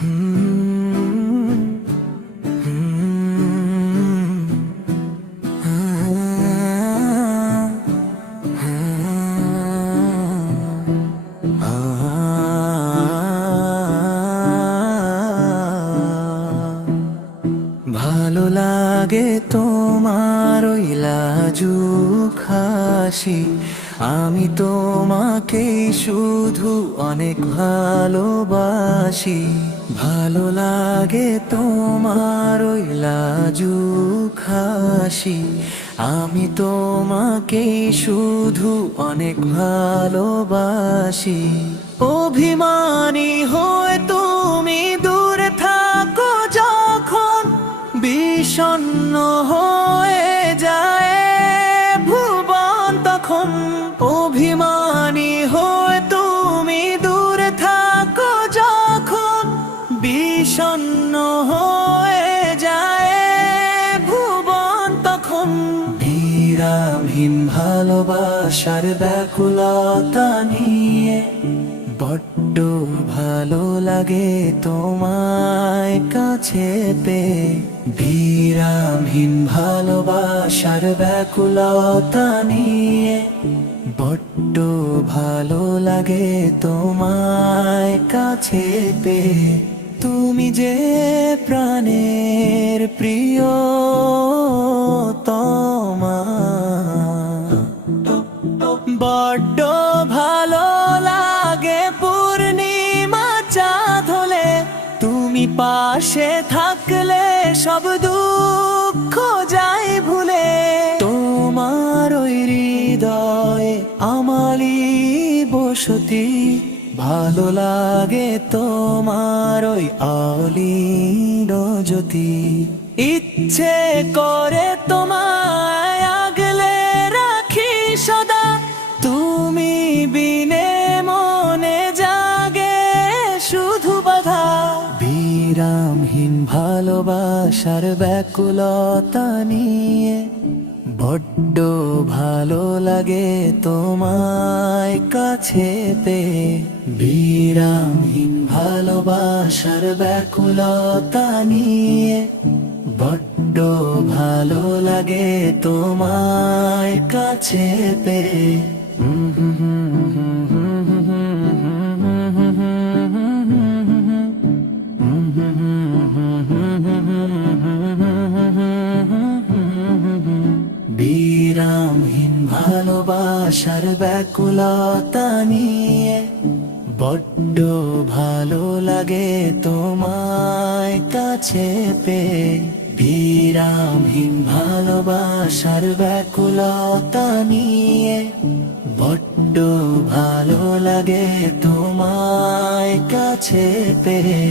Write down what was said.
ভালো লাগে তোমার ওই লাজুক হাসি, আমি তোমাকে শুধু অনেক ভালোবাসি। ভালো লাগে তোমার ওই লাজুক হাসি, আমি তোমাকে শুধু অনেক ভালোবাসি। অভিমানী হয়ে তুমি দূরে থাকো যখন, বিষণ্ণ হয়ে যায় ভুবন তখন। অভিমানী হয়ে তুমি দূরে থাকো যখন, বিষণ্ণ হয়ে যায় ভুবন তখন। বিরামহীন ভালোবাসার ব্যাকুলতা নিয়ে বড্ড ভালো লাগে তোমায় কাছে পেয়ে। বিরামহীন ভালোবাসার ব্যাকুলতা নিয়ে বড্ড ভালো লাগে তোমায় কাছে পেয়ে। তুমি যে প্রাণের প্রিয়তমা, বড্ড ভালো লাগে পূর্ণিমা চাঁদ হলে। তুমি পাশে থাকলে সব দুঃখ যায় ভুলে। তোমার ওই হৃদয়ে আমারই বসতি, ভালো লাগে তোমার ওই অলিন্দ জ্যোতি। ইচ্ছে করে তোমায় আগলে রাখি সদা, তুমি বিনে মনে জাগে শুধু বাধা। বিরামহীন ভালোবাসার ব্যাকুলতা নিয়ে বড্ড ভালো লাগে তোমায় কাছে পেয়ে। বিরামহীন ভালোবাসার ব্যাকুলতা নিয়ে বড্ড ভালো লাগে তোমায় কাছে পেয়ে। বিরামহীন ভালোবাসার ব্যাকুলতা নিয়ে বড্ড ভালো লাগে তোমায় কাছে পেয়ে। বিরামহীন ভালোবাসার ব্যাকুলতা নিয়ে বড্ড ভালো লাগে তোমায় কাছে পেয়ে।